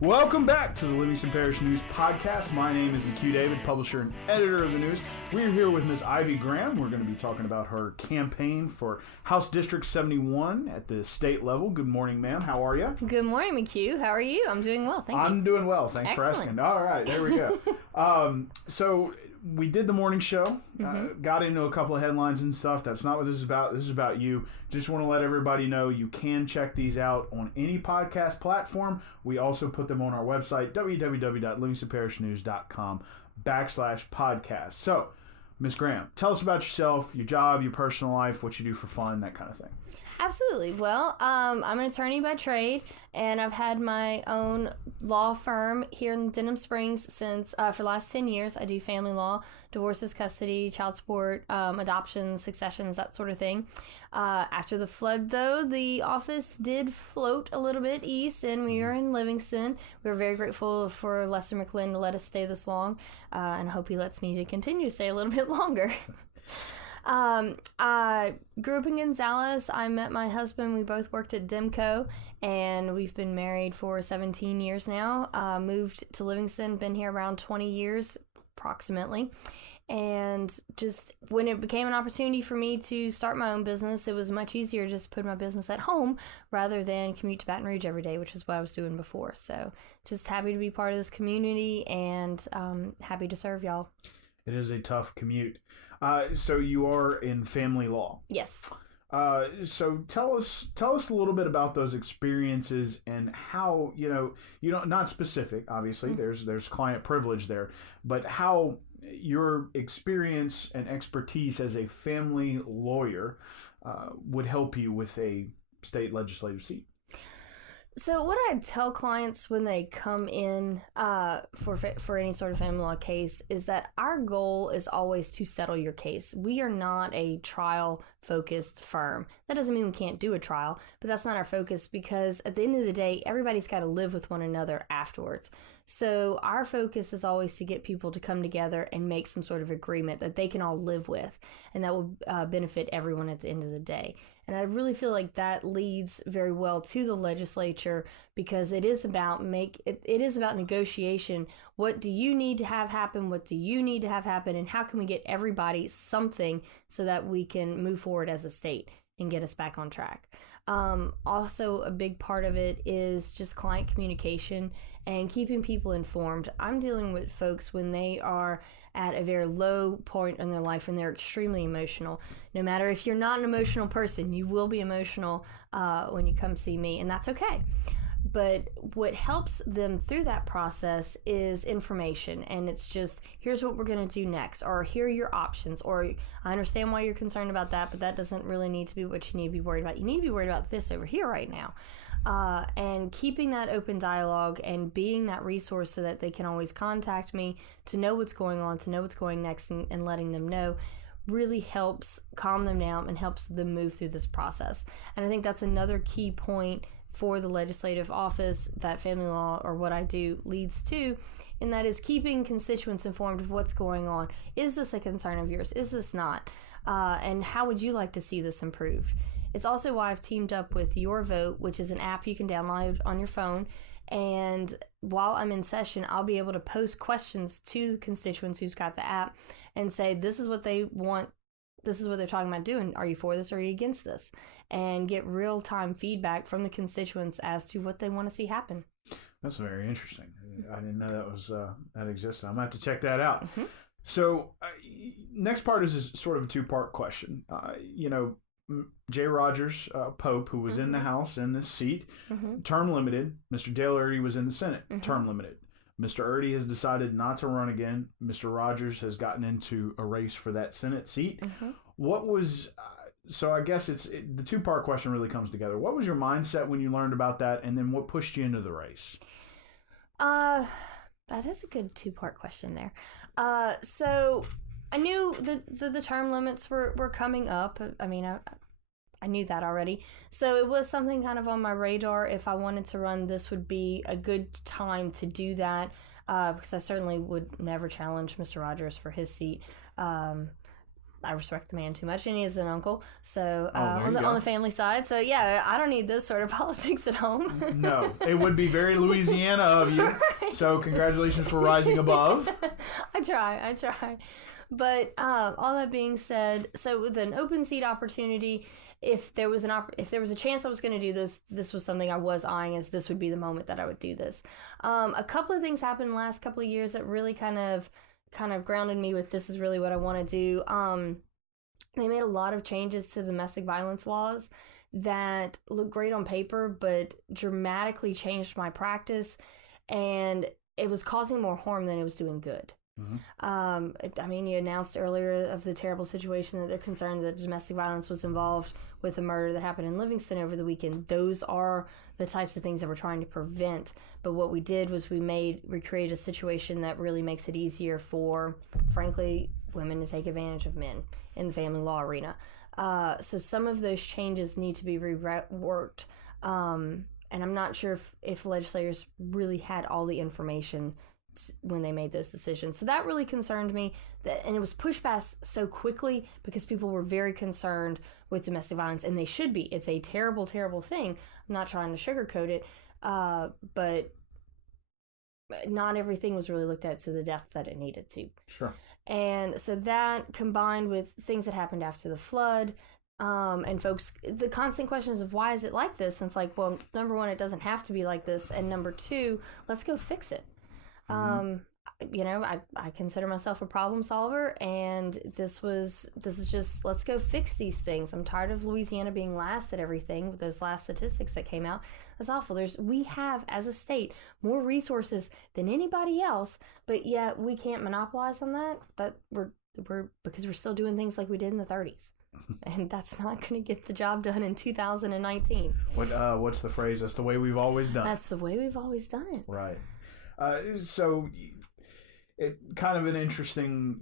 Welcome back to the Livingston Parish News Podcast. My name is McHugh David, publisher and editor of the news. We're here with Ms. Ivy Graham. We're going to be talking about her campaign for House District 71 at the state level. Good morning, ma'am. How are you? Good morning, McHugh. How are you? I'm doing well, thank you. I'm doing well. Thanks Excellent. for asking. All right, there we go. So we did the morning show, got into a couple of headlines and stuff. That's not what this is about. This is about you. Just want to let everybody know you can check these out on any podcast platform. We also put them on our website, www.livingstonparishnewscom/podcast. So, Ms. Graham, tell us about yourself, your job, your personal life, what you do for fun, that kind of thing. Absolutely. Well, I'm an attorney by trade, and I've had my own law firm here in Denham Springs since for the last 10 years. I do family law, divorces, custody, child support, adoptions, successions, that sort of thing. After the flood, though, the office did float a little bit east, and we are in Livingston. We were very grateful for Lester McLean to let us stay this long, and I hope he lets me to continue to stay a little bit longer. I grew up in Gonzales. I met my husband. We both worked at Demco, and we've been married for 17 years now. Moved to Livingston, been here around 20 years approximately. And just when it became an opportunity for me to start my own business, it was much easier just to put my business at home rather than commute to Baton Rouge every day, which is what I was doing before. So just happy to be part of this community and happy to serve y'all. It is a tough commute. So you are in family law. Yes. So tell us a little bit about those experiences and how, not specific, obviously, there's client privilege there, but how your experience and expertise as a family lawyer would help you with a state legislative seat. So what I tell clients when they come in for any sort of family law case is that our goal is always to settle your case. We are not a trial-focused firm. That doesn't mean we can't do a trial, but that's not our focus because at the end of the day, everybody's got to live with one another afterwards. So our focus is always to get people to come together and make some sort of agreement that they can all live with, and that will benefit everyone at the end of the day. And I really feel like that leads very well to the legislature because it is about negotiation. What do you need to have happen? What do you need to have happen? And how can we get everybody something so that we can move forward as a state and get us back on track? Also, a big part of it is just client communication and keeping people informed. I'm dealing with folks when they are at a very low point in their life and they're extremely emotional. No matter if you're not an emotional person, you will be emotional when you come see me, and that's okay. But what helps them through that process is information. And it's just, here's what we're going to do next, or here are your options, or I understand why you're concerned about that, but that doesn't really need to be what you need to be worried about. You need to be worried about this over here right now. And keeping that open dialogue and being that resource so that they can always contact me to know what's going on, to know what's going next, and letting them know really helps calm them down and helps them move through this process. And I think that's another key point for the legislative office that family law, or what I do, leads to, and that is keeping constituents informed of what's going on. Is this a concern of yours? Is this not? And how would you like to see this improved? It's also why I've teamed up with Your Vote, which is an app you can download on your phone. And while I'm in session, I'll be able to post questions to constituents who's got the app and say, this is what they want. This is what they're talking about doing. Are you for this or are you against this? And get real-time feedback from the constituents as to what they want to see happen. That's very interesting. I didn't know that was that existed. I'm going to have to check that out. Mm-hmm. So next part is sort of a two-part question. Jay Rogers, Pope, who was in the House in this seat, term limited. Mr. Dale Erdy was in the Senate, term limited. Mr. Erdy has decided not to run again. Mr. Rogers has gotten into a race for that Senate seat. What was, so I guess the two-part question really comes together. What was your mindset when you learned about that, and then what pushed you into the race? That is a good two-part question there. So I knew the term limits were coming up. I mean, I knew that already. So it was something kind of on my radar. If I wanted to run, this would be a good time to do that, because I certainly would never challenge Mr. Rogers for his seat. I respect the man too much, and he is an uncle, so on the family side. So yeah, I don't need this sort of politics at home. No, it would be very Louisiana of you. Right. So congratulations for rising above. I try. But all that being said, so with an open seat opportunity, if there was a chance I was going to do this, this was something I was eyeing as this would be the moment that I would do this. A couple of things happened in the last couple of years that really kind of grounded me with this is really what I want to do. They made a lot of changes to domestic violence laws that look great on paper, but dramatically changed my practice, and it was causing more harm than it was doing good. Mm-hmm. You announced earlier of the terrible situation that they're concerned that domestic violence was involved with the murder that happened in Livingston over the weekend. Those are the types of things that we're trying to prevent. But what we did was we created a situation that really makes it easier for, frankly, women to take advantage of men in the family law arena. So some of those changes need to be reworked. And I'm not sure if legislators really had all the information when they made those decisions. So that really concerned me, and it was pushed past so quickly because people were very concerned with domestic violence, and they should be. It's a terrible, terrible thing. I'm not trying to sugarcoat it, but not everything was really looked at to the depth that it needed to. Sure. And so that combined with things that happened after the flood, and folks, the constant questions of why is it like this? And it's like, well, number one, it doesn't have to be like this, and number two, let's go fix it. Mm-hmm. I consider myself a problem solver, and this is just, let's go fix these things. I'm tired of Louisiana being last at everything with those last statistics that came out. That's awful. We have, as a state, more resources than anybody else, but yet we can't monopolize on that because we're still doing things like we did in the 30s. And that's not going to get the job done in 2019. What's the phrase? That's the way we've always done it. That's the way we've always done it. Right. So it kind of an interesting,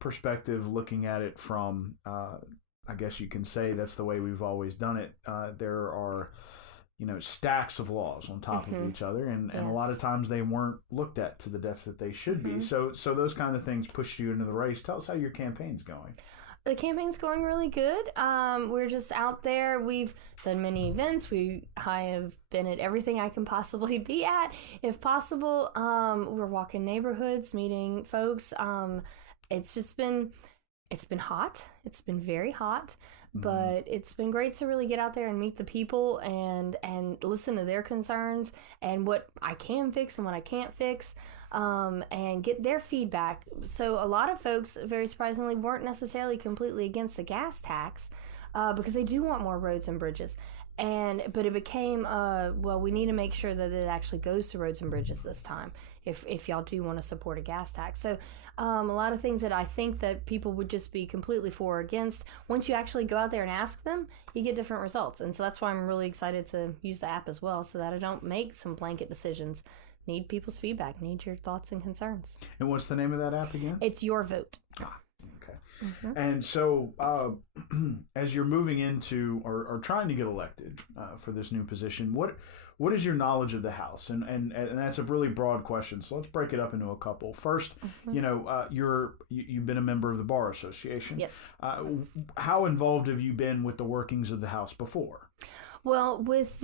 perspective looking at it from, I guess you can say that's the way we've always done it. There are, stacks of laws on top of each other, and a lot of times they weren't looked at to the depth that they should be. So those kind of things pushed you into the race. Tell us how your campaign's going. The campaign's going really good. We're just out there. We've done many events. I have been at everything I can possibly be at, if possible. We're walking neighborhoods, meeting folks. It's been hot. It's been very hot, but it's been great to really get out there and meet the people and listen to their concerns and what I can fix and what I can't fix, and get their feedback. So a lot of folks, very surprisingly, weren't necessarily completely against the gas tax, because they do want more roads and bridges. But it became, we need to make sure that it actually goes to roads and bridges this time, if y'all do want to support a gas tax. So a lot of things that I think that people would just be completely for or against, once you actually go out there and ask them, you get different results. And so that's why I'm really excited to use the app as well, so that I don't make some blanket decisions. Need people's feedback, need your thoughts and concerns. And what's the name of that app again? It's Your Vote. Okay. Mm-hmm. And so as you're moving into or trying to get elected for this new position, what is your knowledge of the House? And that's a really broad question, so let's break it up into a couple. First, you've been a member of the Bar Association. Yes. How involved have you been with the workings of the House before? Well, at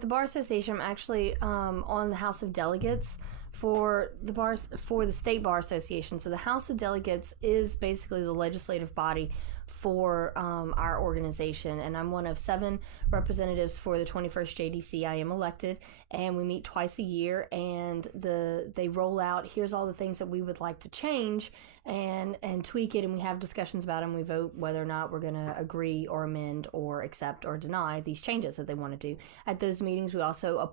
the Bar Association, I'm actually on the House of Delegates for the State Bar Association. So the House of Delegates is basically the legislative body for our organization, and I'm one of 7 representatives for the 21st JDC. I am elected, and we meet twice a year, and they roll out, here's all the things that we would like to change and tweak it, and we have discussions about them. We vote whether or not we're going to agree or amend or accept or deny these changes that they want to do. At those meetings, we also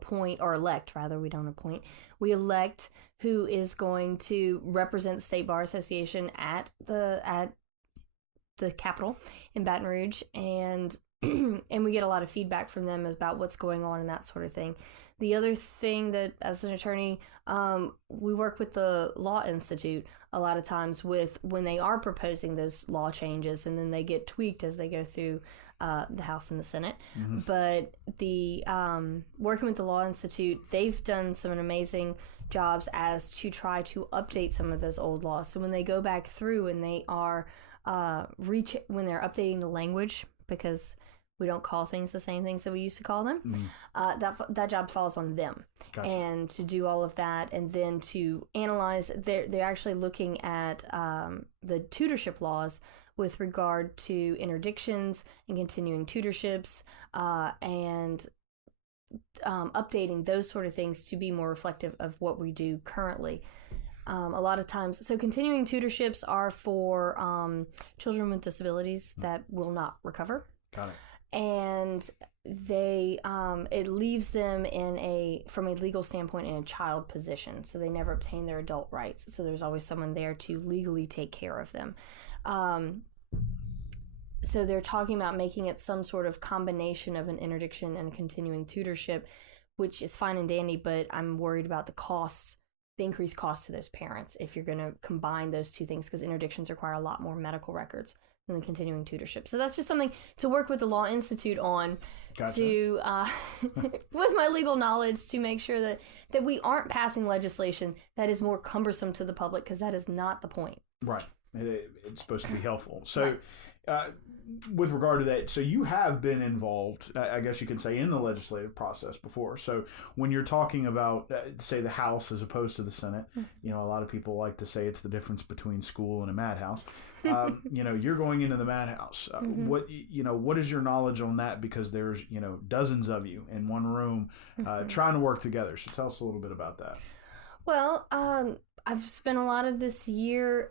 we elect who is going to represent the State Bar Association at the Capitol in Baton Rouge, and we get a lot of feedback from them about what's going on and that sort of thing. The other thing that, as an attorney, we work with the Law Institute a lot of times with when they are proposing those law changes, and then they get tweaked as they go through the House and the Senate. Mm-hmm. But the working with the Law Institute, they've done some amazing jobs as to try to update some of those old laws. So when they go back through and they are when they're updating the language, because we don't call things the same things that we used to call them. That job falls on them. Gotcha. And to do all of that, and then to analyze, they're actually looking at the tutorship laws with regard to interdictions and continuing tutorships, and updating those sort of things to be more reflective of what we do currently. A lot of times, so continuing tutorships are for children with disabilities that will not recover. Got it. And they it leaves them from a legal standpoint in a child position, so they never obtain their adult rights. So there's always someone there to legally take care of them. So they're talking about making it some sort of combination of an interdiction and continuing tutorship, which is fine and dandy, but I'm worried about the increased costs to those parents if you're going to combine those two things, because interdictions require a lot more medical records than the continuing tutorship. So that's just something to work with the Law Institute on. Gotcha. To with my legal knowledge, to make sure that we aren't passing legislation that is more cumbersome to the public, because that is not the point. Right. It's supposed to be helpful. So with regard to that, so you have been involved, I guess you could say, in the legislative process before. So when you're talking about, say, the House as opposed to the Senate, a lot of people like to say it's the difference between school and a madhouse. You're going into the madhouse. What is your knowledge on that? Because there's, dozens of you in one room trying to work together. So tell us a little bit about that. Well, I've spent a lot of this year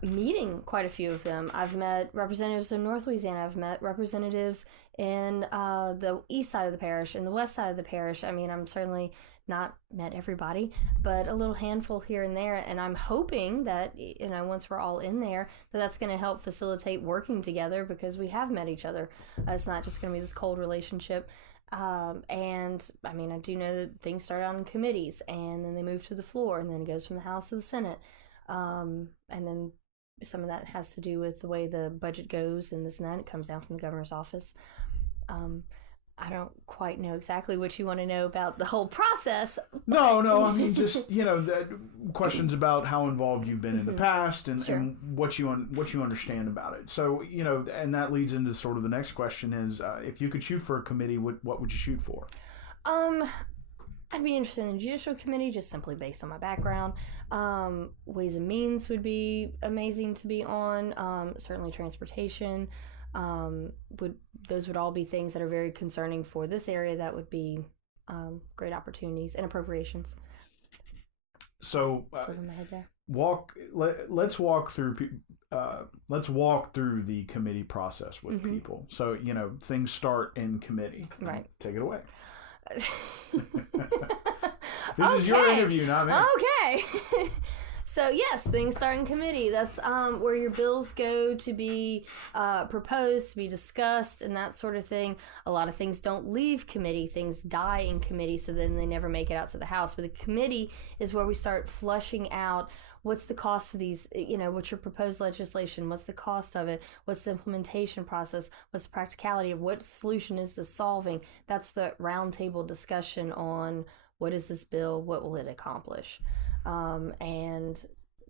meeting quite a few of them. I've met representatives of North Louisiana. I've met representatives in the east side of the parish and the west side of the parish. I mean, I'm certainly not met everybody, but a little handful here and there. And I'm hoping that, once we're all in there, that's going to help facilitate working together, because we have met each other. It's not just going to be this cold relationship. And I mean, I do know that things start out in committees, and then they move to the floor, and then it goes from the House to the Senate. And then some of that has to do with the way the budget goes and this and that. It comes down from the governor's office. I don't quite know exactly what you want to know about the whole process. No, I mean, just, the questions about how involved you've been in the past and, Sure. and what you understand about it. So, and that leads into sort of the next question is, if you could shoot for a committee, what would you shoot for? I'd be interested in the Judicial Committee, just simply based on my background. Ways and Means would be amazing to be on. Certainly Transportation. Those would all be things that are very concerning for this area. That would be great opportunities. And Appropriations. So in my head there. Let's walk through the committee process with people. So things start in committee. Right. Take it away. This is your interview, not me. Okay. So yes, things start in committee. That's where your bills go to be proposed, to be discussed, and that sort of thing. A lot of things don't leave committee. Things die in committee, so then they never make it out to the House. But the committee is where we start flushing out what's the cost of these, what's your proposed legislation, what's the cost of it, what's the implementation process, what's the practicality of what solution is this solving. That's the roundtable discussion on what is this bill, what will it accomplish. And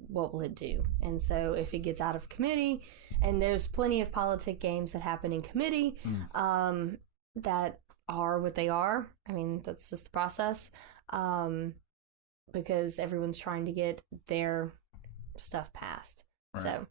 what will it do? And so if it gets out of committee, and there's plenty of politic games that happen in committee that are what they are. I mean, that's just the process, because everyone's trying to get their stuff passed. Right. So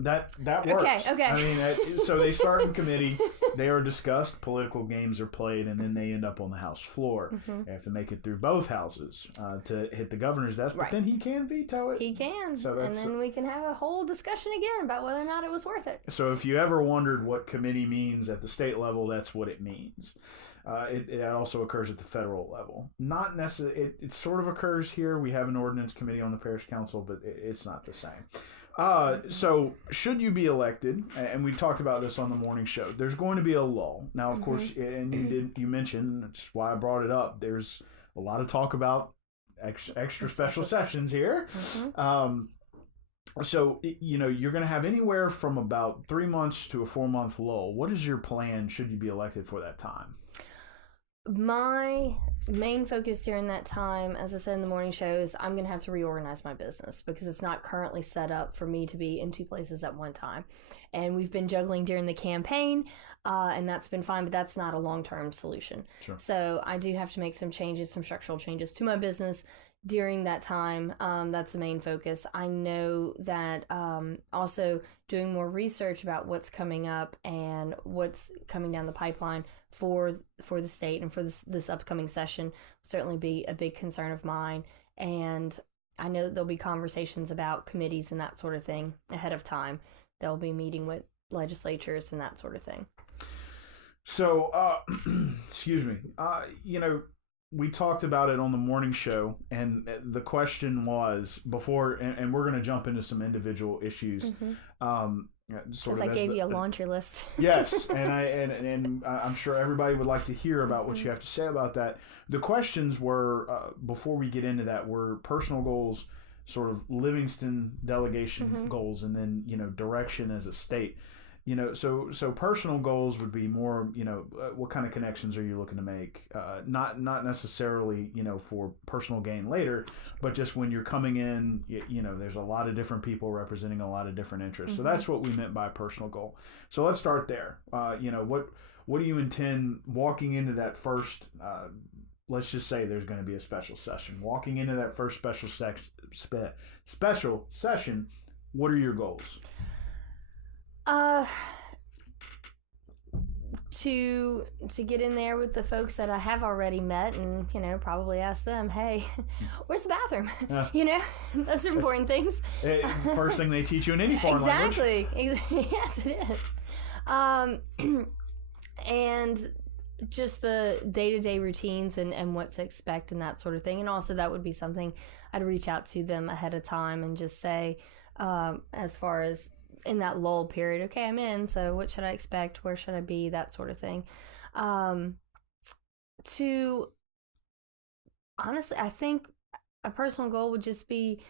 that works. Okay. I mean, so they start in committee, they are discussed, political games are played, and then they end up on the House floor. They have to make it through both houses to hit the governor's desk, but then he can veto it. He can, so and then we can have a whole discussion again about whether or not it was worth it. So if you ever wondered what committee means at the state level, that's what it means. It also occurs at the federal level. Not necessarily. It sort of occurs here. We have an ordinance committee on the parish council, but it's not the same. So should you be elected, and we talked about this on the morning show, there's going to be a lull. Now, of course, and you mentioned, that's why I brought it up, there's a lot of talk about extra special sessions here. So, you're going to have anywhere from about 3 months to a 4-month lull. What is your plan should you be elected for that time? My main focus during that time, as I said in the morning show, is I'm going to have to reorganize my business because it's not currently set up for me to be in two places at one time. And we've been juggling during the campaign, and that's been fine, but that's not a long-term solution. Sure. So I do have to make some changes, some structural changes to my business during that time. That's the main focus. I know that also doing more research about what's coming up and what's coming down the pipeline for the state and for this upcoming session will certainly be a big concern of mine. And I know that there'll be conversations about committees and that sort of thing ahead of time. They'll be meeting with legislatures and that sort of thing. So, excuse me, we talked about it on the morning show, and the question was before, and we're going to jump into some individial issues. Because I gave you a laundry list. Yes, and I'm sure everybody would like to hear about what you have to say about that. The questions were, before we get into that, were personal goals, sort of Livingston delegation goals, and then direction as a state. So personal goals would be more, what kind of connections are you looking to make? Not necessarily, for personal gain later, but just when you're coming in, there's a lot of different people representing a lot of different interests. So that's what we meant by personal goal. So let's start there. What do you intend walking into that first, let's just say there's going to be a special session. Walking into that first special session, what are your goals? To get in there with the folks that I have already met and, probably ask them, hey, where's the bathroom? Those are important things. First thing they teach you in any foreign language. Exactly. Yes, it is. And just the day-to-day routines and what to expect and that sort of thing. And also that would be something I'd reach out to them ahead of time and just say, as far as in that lull period, okay, I'm in, so what should I expect? Where should I be? That sort of thing. Honestly, I think a personal goal would just be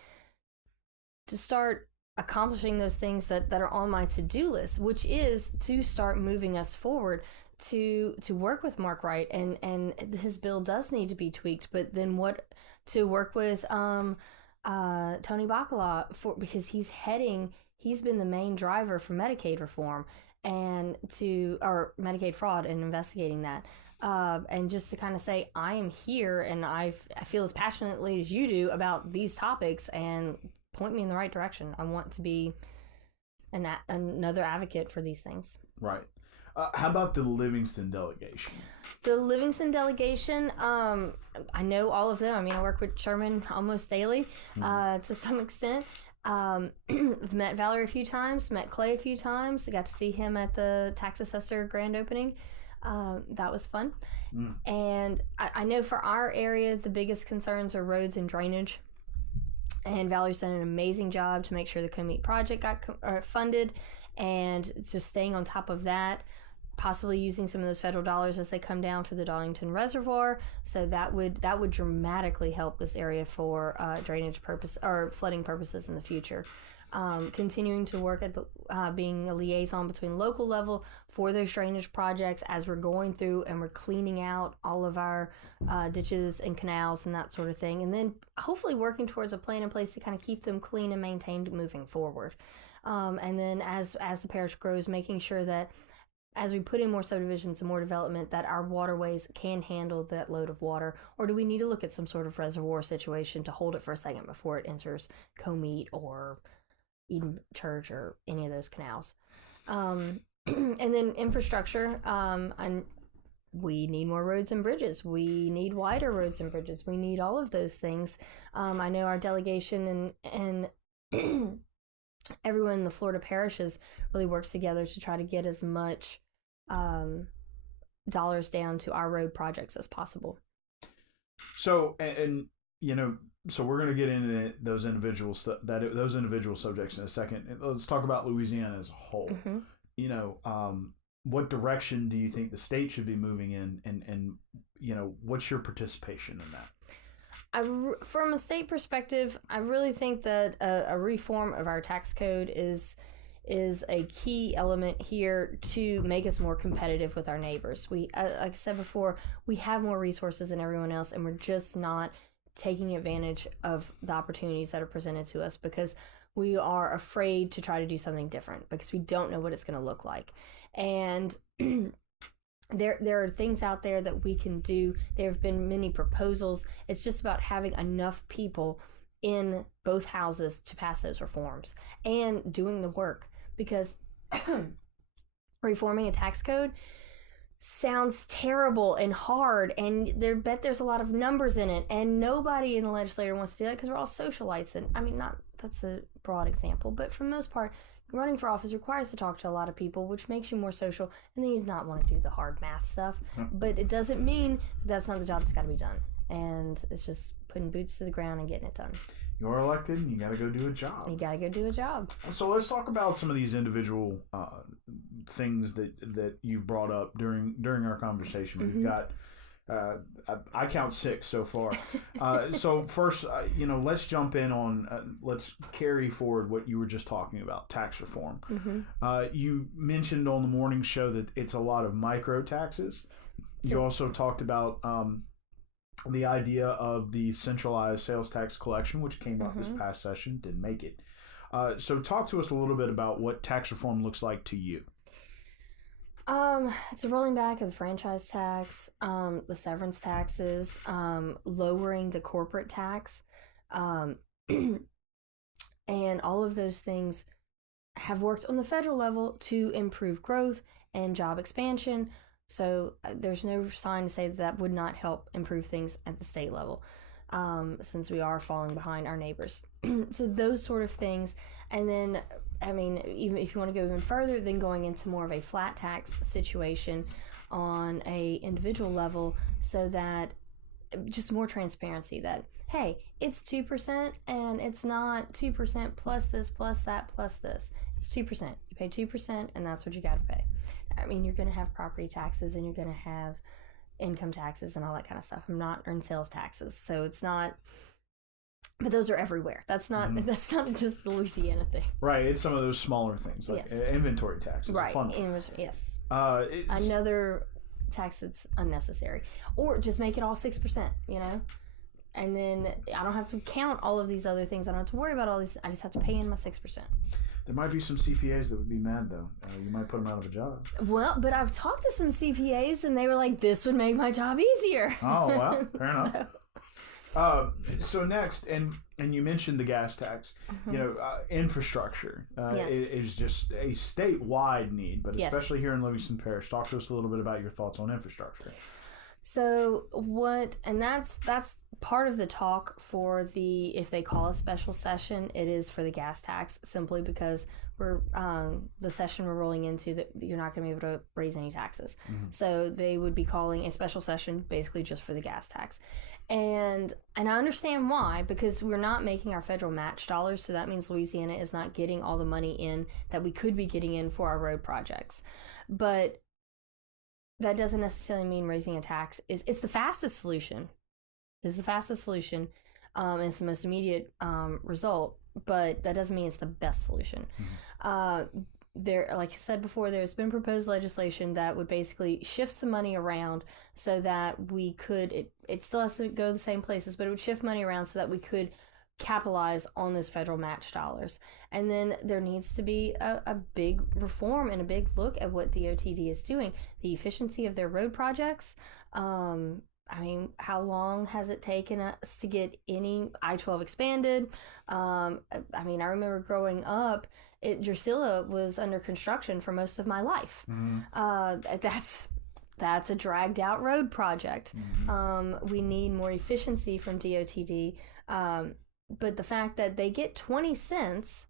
to start accomplishing those things that are on my to-do list, which is to start moving us forward to work with Mark Wright, and his bill does need to be tweaked, but then what to work with Tony Bacala because he's been the main driver for Medicaid reform or Medicaid fraud and investigating that. And just to kind of say, I am here and I feel as passionately as you do about these topics and point me in the right direction. I want to be another advocate for these things. Right. How about the Livingston delegation? The Livingston delegation, I know all of them. I mean, I work with Sherman almost daily to some extent. I've met Valerie a few times, met Clay a few times. I got to see him at the tax assessor grand opening. That was fun. And I know for our area, the biggest concerns are roads and drainage. And Valerie's done an amazing job to make sure the Comeet project got funded and just staying on top of that. Possibly using some of those federal dollars as they come down for the Darlington Reservoir, so that would dramatically help this area for drainage purpose or flooding purposes in the future. Continuing to work at being a liaison between local level for those drainage projects as we're going through and we're cleaning out all of our ditches and canals and that sort of thing, and then hopefully working towards a plan in place to kind of keep them clean and maintained moving forward. And then as the parish grows, making sure that as we put in more subdivisions and more development, that our waterways can handle that load of water, or do we need to look at some sort of reservoir situation to hold it for a second before it enters Comeet or Eden Church or any of those canals? And then infrastructure, and we need more roads and bridges. We need wider roads and bridges. We need all of those things. I know our delegation and everyone in the Florida parishes really works together to try to get as much dollars down to our road projects as possible. So, so we're going to get into those individual subjects in a second. Let's talk about Louisiana as a whole. What direction do you think the state should be moving in, and what's your participation in that? From a state perspective, I really think that a reform of our tax code is is a key element here to make us more competitive with our neighbors. We, like I said before, we have more resources than everyone else, and we're just not taking advantage of the opportunities that are presented to us because we are afraid to try to do something different because we don't know what it's going to look like. And there are things out there that we can do. There have been many proposals. It's just about having enough people in both houses to pass those reforms and doing the work, because reforming a tax code sounds terrible and hard, and there's a lot of numbers in it, and nobody in the legislature wants to do that because we're all socialites. And I mean, that's a broad example, but for the most part, running for office requires to talk to a lot of people, which makes you more social, and then you do not want to do the hard math stuff. But it doesn't mean that's not the job that's got to be done, and it's just putting boots to the ground and getting it done. You're elected and you got to go do a job. You got to go do a job. So let's talk about some of these individual things that you've brought up during our conversation. We've got, I count 6 so far. So first, let's jump in on, let's carry forward what you were just talking about, tax reform. You mentioned on the morning show that it's a lot of micro taxes. You also talked about the idea of the centralized sales tax collection, which came up this past session, didn't make it. So talk to us a little bit about what tax reform looks like to you. It's a rolling back of the franchise tax, the severance taxes, lowering the corporate tax, and all of those things have worked on the federal level to improve growth and job expansion. So there's no sign to say that would not help improve things at the state level, since we are falling behind our neighbors. So those sort of things. And then, I mean, even if you want to go even further, then going into more of a flat tax situation on a individual level, so that just more transparency that, hey, it's 2% and it's not 2% plus this, plus that, plus this. It's 2%. You pay 2% and that's what you got to pay. I mean, you're going to have property taxes and you're going to have income taxes and all that kind of stuff. And sales taxes. So it's not, but those are everywhere. That's not just a Louisiana thing. Right. It's some of those smaller things like inventory taxes. Right. Yes. Another tax that's unnecessary, or just make it all 6%, and then I don't have to count all of these other things. I don't have to worry about all these. I just have to pay in my 6%. There might be some CPAs that would be mad, though. You might put them out of a job. Well, but I've talked to some CPAs, and they were like, this would make my job easier. Oh, well, fair enough. So next, and you mentioned the gas tax, infrastructure is just a statewide need, but especially here in Livingston Parish. Talk to us a little bit about your thoughts on infrastructure. So that's part of the talk for if they call a special session, it is for the gas tax, simply because we're the session we're rolling into that you're not going to be able to raise any taxes. So they would be calling a special session basically just for the gas tax. And I understand why, because we're not making our federal match dollars, so that means Louisiana is not getting all the money in that we could be getting in for our road projects. But that doesn't necessarily mean raising a tax it's the fastest solution. It's the fastest solution. It's the most immediate result, but that doesn't mean it's the best solution. There, like I said before, there's been proposed legislation that would basically shift some money around so that we could, it still has to go to the same places, but it would shift money around so that we could capitalize on those federal match dollars. And then there needs to be a big reform and a big look at what DOTD is doing. The efficiency of their road projects. I mean, how long has it taken us to get any I-12 expanded? I mean, I remember growing up, Drusilla was under construction for most of my life. That's a dragged out road project. We need more efficiency from DOTD. But the fact that they get 20 cents,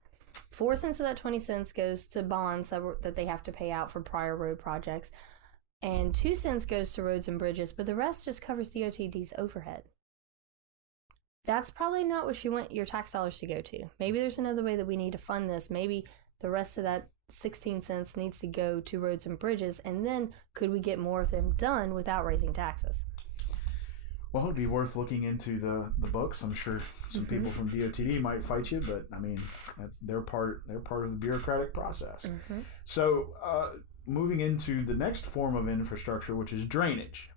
4 cents of that 20 cents goes to bonds that they have to pay out for prior road projects, and 2 cents goes to roads and bridges, but the rest just covers DOTD's overhead. That's probably not what you want your tax dollars to go to. Maybe there's another way that we need to fund this. Maybe the rest of that 16 cents needs to go to roads and bridges, and then could we get more of them done without raising taxes? Well, it'd be worth looking into the books. I'm sure some people from DOTD might fight you, but I mean, they're part of the bureaucratic process. So, moving into the next form of infrastructure, which is drainage.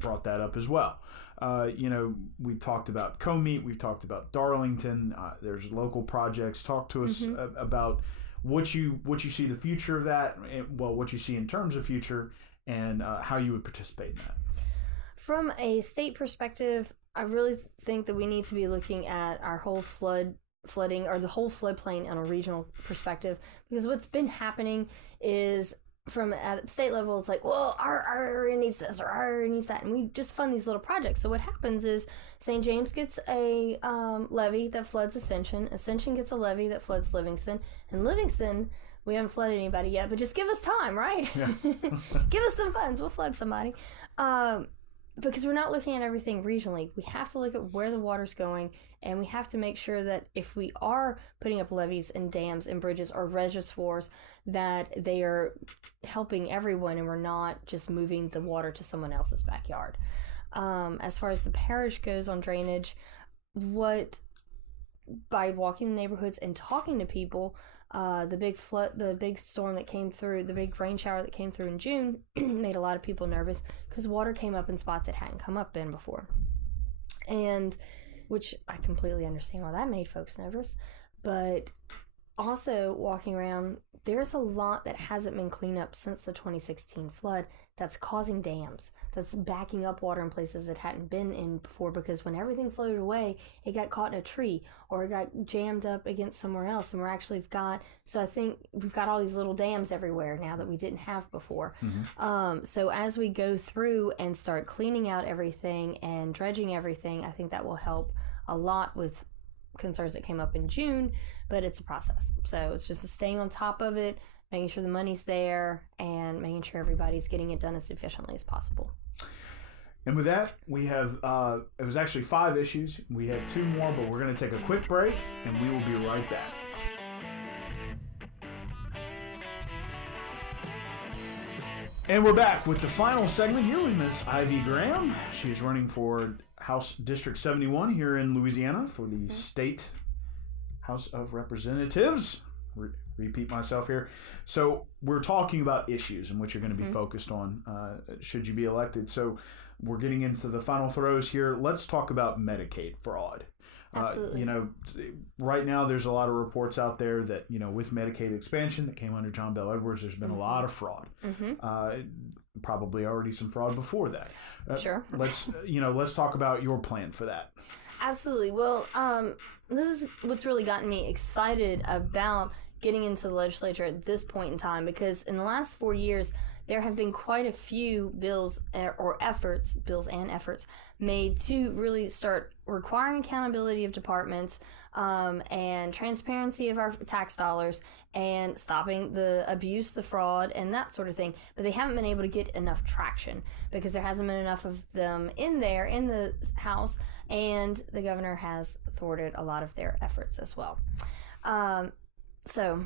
Brought that up as well. We talked about Comey, we've talked about Darlington. There's local projects. Talk to us about what you see the future of that. What you see in terms of future, and how you would participate in that. From a state perspective, I really think that we need to be looking at our whole flooding or the whole floodplain on a regional perspective, because what's been happening is from at state level, it's like, well, our area needs this or our area needs that, and we just fund these little projects. So what happens is St. James gets a levee that floods Ascension. Ascension gets a levee that floods Livingston, and Livingston, we haven't flooded anybody yet, but just give us time, right? Yeah. Give us some funds, we'll flood somebody. Because we're not looking at everything regionally. We have to look at where the water's going, and we have to make sure that if we are putting up levees and dams and bridges or reservoirs, that they are helping everyone and we're not just moving the water to someone else's backyard. As far as the parish goes on drainage, by walking the neighborhoods and talking to people, the big storm that came through, the big rain shower that came through in June made a lot of people nervous because water came up in spots it hadn't come up in before. And which I completely understand why that made folks nervous. But also walking around, there's a lot that hasn't been cleaned up since the 2016 flood that's causing dams, that's backing up water in places it hadn't been in before, because when everything floated away, it got caught in a tree or it got jammed up against somewhere else. And so I think we've got all these little dams everywhere now that we didn't have before. So as we go through and start cleaning out everything and dredging everything, I think that will help a lot with concerns that came up in June, but it's a process. So it's just staying on top of it, making sure the money's there, and making sure everybody's getting it done as efficiently as possible. And with that, we have, it was actually 5 issues. We have 2 more, but we're going to take a quick break, and we will be right back. And we're back with the final segment here with Miss Ivy Graham. She is running for House District 71 here in Louisiana for the State House of Representatives. Repeat myself here. So we're talking about issues and what you're going to be focused on should you be elected. So we're getting into the final throes here. Let's talk about Medicaid fraud. Absolutely. Right now there's a lot of reports out there that, with Medicaid expansion that came under John Bel Edwards, there's been a lot of fraud. Probably already some fraud before that. Sure. Let's talk about your plan for that. Absolutely. Well, this is what's really gotten me excited about getting into the legislature at this point in time, because in the last 4 years, there have been quite a few bills and efforts made to really start requiring accountability of departments and transparency of our tax dollars and stopping the abuse, the fraud, and that sort of thing. But they haven't been able to get enough traction because there hasn't been enough of them in the House, and the governor has thwarted a lot of their efforts as well. So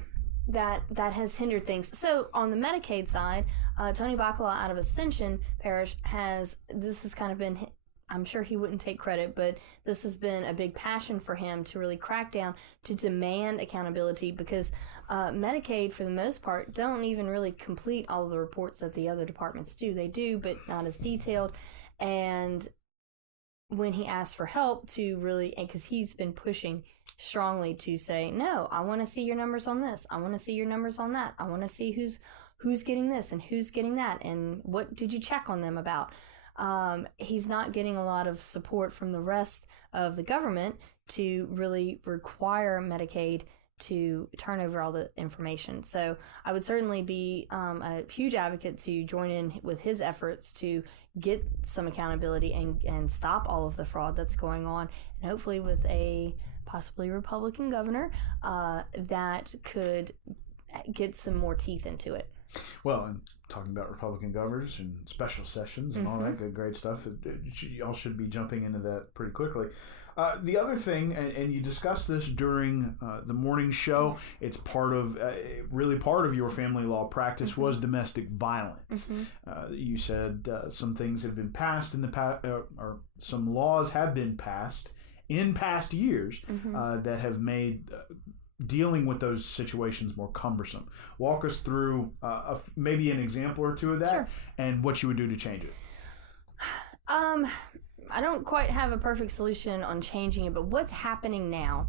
that has hindered things. So on the Medicaid side, Tony Bacala out of Ascension Parish this has kind of been, I'm sure he wouldn't take credit, but this has been a big passion for him to really crack down, to demand accountability, because Medicaid, for the most part, don't even really complete all of the reports that the other departments do. They do, but not as detailed. And when he asked for help to really, because he's been pushing strongly to say, no, I want to see your numbers on this. I want to see your numbers on that. I want to see who's getting this and who's getting that, and what did you check on them about? He's not getting a lot of support from the rest of the government to really require Medicaid to turn over all the information. So I would certainly be a huge advocate to join in with his efforts to get some accountability and stop all of the fraud that's going on, and hopefully with a possibly Republican governor that could get some more teeth into it. Well, and talking about Republican governors and special sessions and all that good, great stuff, y'all should be jumping into that pretty quickly. The other thing, and you discussed this during the morning show, it's really part of your family law practice was domestic violence. You said some things have been passed in the past, or some laws have been passed in past years that have made dealing with those situations more cumbersome. Walk us through maybe an example or two of that, and what you would do to change it. I don't quite have a perfect solution on changing it, but what's happening now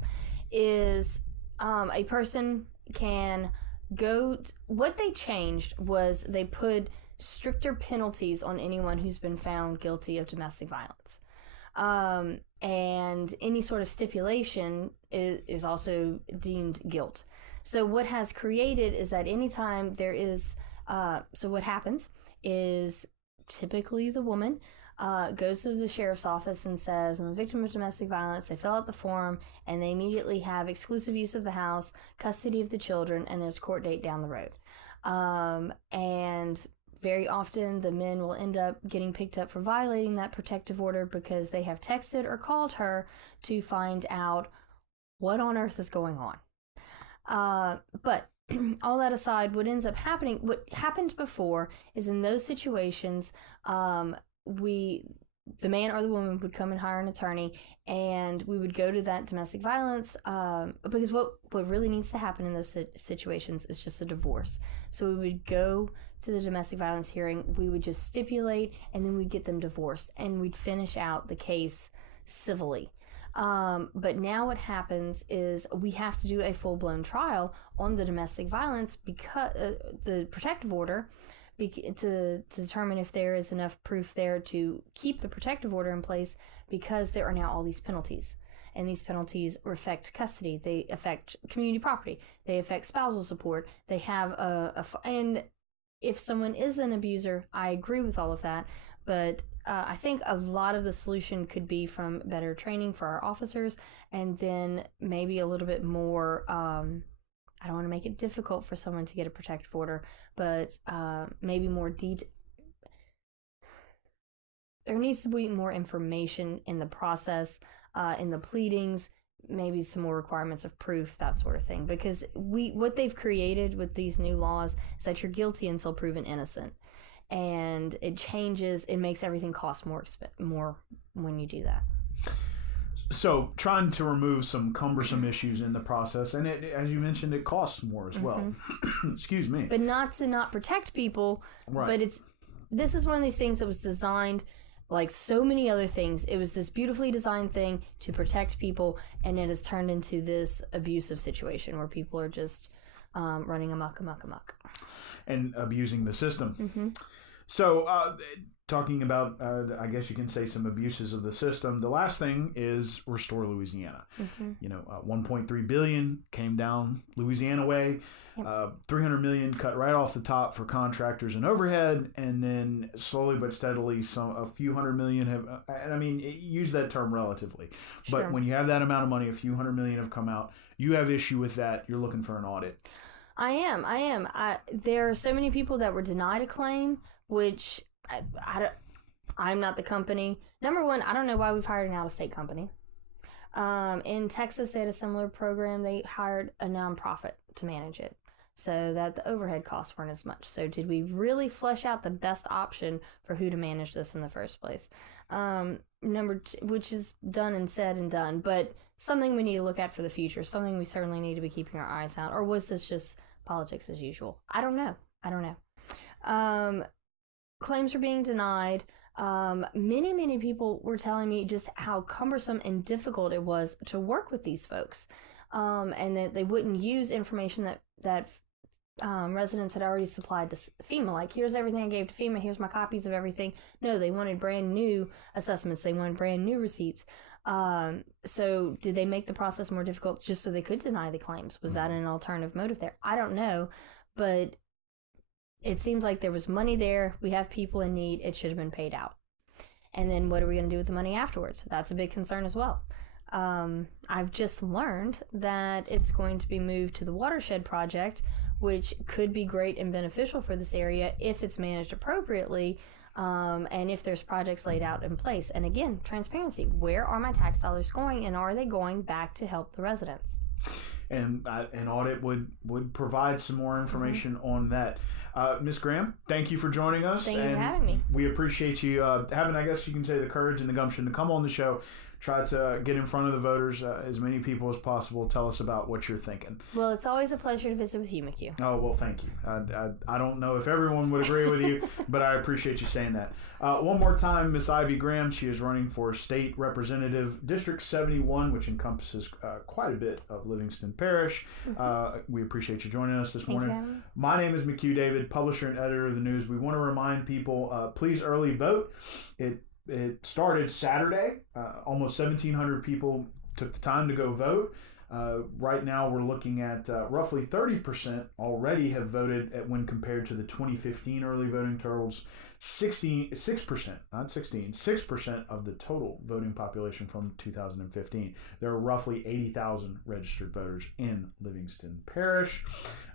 is a person can what they changed was they put stricter penalties on anyone who's been found guilty of domestic violence. And any sort of stipulation is also deemed guilt. So what has created is that anytime there is, so what happens is typically the woman goes to the sheriff's office and says, I'm a victim of domestic violence. They fill out the form and they immediately have exclusive use of the house, custody of the children, and there's a court date down the road. And very often the men will end up getting picked up for violating that protective order because they have texted or called her to find out what on earth is going on. But all that aside, what happened before is in those situations, the man or the woman would come and hire an attorney, and we would go to that domestic violence, because what really needs to happen in those situations is just a divorce. So we would go to the domestic violence hearing, we would just stipulate, and then we'd get them divorced, and we'd finish out the case civilly. But now what happens is we have to do a full-blown trial on the domestic violence because the protective order, to determine if there is enough proof there to keep the protective order in place, because there are now all these penalties. And these penalties affect custody. They affect community property. They affect spousal support. They have and if someone is an abuser, I agree with all of that. But I think a lot of the solution could be from better training for our officers, and then maybe a little bit more, I don't want to make it difficult for someone to get a protective order, but maybe more there needs to be more information in the process, in the pleadings, maybe some more requirements of proof, that sort of thing. Because what they've created with these new laws is that you're guilty until proven innocent. And it makes everything cost more when you do that. So trying to remove some cumbersome issues in the process, and as you mentioned, it costs more as well. Excuse me. But not to not protect people. Right. But this is one of these things that was designed, like so many other things. It was this beautifully designed thing to protect people, and it has turned into this abusive situation where people are just running amok. And abusing the system. So talking about, I guess you can say, some abuses of the system. The last thing is Restore Louisiana. $1.3 billion came down Louisiana way. $300 million cut right off the top for contractors and overhead, and then slowly but steadily, a few $100 million have. And I mean, use that term relatively, but when you have that amount of money, a few $100 million have come out. You have issue with that. You're looking for an audit. I am. There are so many people that were denied a claim, which I'm not the company. Number one, I don't know why we've hired an out-of-state company. In Texas, they had a similar program. They hired a nonprofit to manage it so that the overhead costs weren't as much. So did we really flesh out the best option for who to manage this in the first place? Number two, which is done and said and done, but something we need to look at for the future, something we certainly need to be keeping our eyes out. Or was this just politics as usual? I don't know. Claims are being denied. Many people were telling me just how cumbersome and difficult it was to work with these folks, and that they wouldn't use information that residents had already supplied to FEMA. Like, here's everything I gave to FEMA. Here's my copies of everything. No, they wanted brand new assessments. They wanted brand new receipts. So did they make the process more difficult just so they could deny the claims? Was that an alternative motive there? I don't know, but it seems like there was money there. We have people in need. It should have been paid out. And then what are we going to do with the money afterwards? That's a big concern as well. I've just learned that it's going to be moved to the watershed project, which could be great and beneficial for this area if it's managed appropriately. And if there's projects laid out in place. And again, transparency. Where are my tax dollars going, and are they going back to help the residents? And an audit would provide some more information on that. Ms. Graham, thank you for joining us. Thank you for having me. We appreciate you having, I guess you can say, the courage and the gumption to come on the show. Try to get in front of the voters, as many people as possible. Tell us about what you're thinking. Well, it's always a pleasure to visit with you, McHugh. Oh, well, thank you. I don't know if everyone would agree with you, but I appreciate you saying that. One more time, Miss Ivy Graham. She is running for State Representative, District 71, which encompasses quite a bit of Livingston Parish. We appreciate you joining us this morning. My name is McHugh David, publisher and editor of the news. We want to remind people, please early vote. It started Saturday. Almost 1,700 people took the time to go vote. Right now, we're looking at roughly 30% already have voted when compared to the 2015 early voting totals. 6% of the total voting population from 2015. There are roughly 80,000 registered voters in Livingston Parish.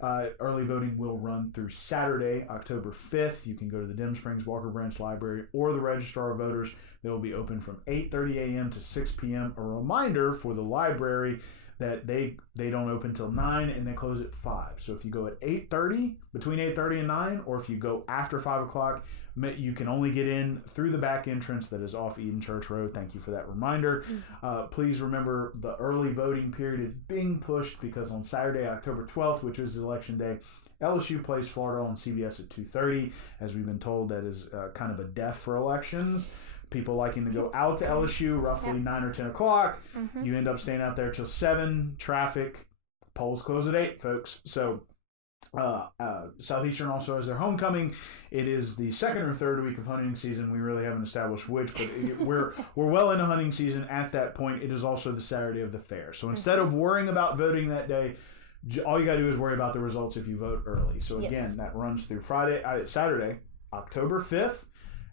Early voting will run through Saturday, October 5th. You can go to the Dim Springs Walker Branch Library or the Registrar of Voters. They will be open from 8:30 a.m. to 6 p.m. A reminder for the library that they don't open till 9 and they close at 5. So if you go at 8:30, between 8:30 and 9, or if you go after 5 o'clock, you can only get in through the back entrance that is off Eden Church Road. Thank you for that reminder. Please remember the early voting period is being pushed because on Saturday, October 12th, which is Election Day, LSU plays Florida on CBS at 2:30. As we've been told, that is kind of a death for elections. People liking to go out to LSU roughly 9 or 10 o'clock. You end up staying out there till 7. Traffic. Polls close at 8, folks. So Southeastern also has their homecoming. It is the second or third week of hunting season. We really haven't established which, but we're well into hunting season at that point. It is also the Saturday of the fair. So instead of worrying about voting that day, all you got to do is worry about the results if you vote early. So again, that runs through Saturday, October 5th.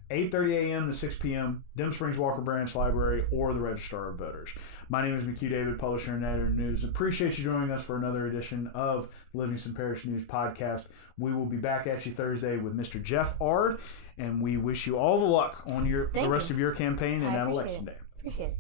8:30 a.m. to 6 p.m., Dim Springs Walker Branch Library or the Registrar of Voters. My name is McHugh David, publisher and editor of news. Appreciate you joining us for another edition of Livingston Parish News Podcast. We will be back at you Thursday with Mr. Jeff Ard, and we wish you all the luck on the rest of your campaign and at Election Day. Appreciate it.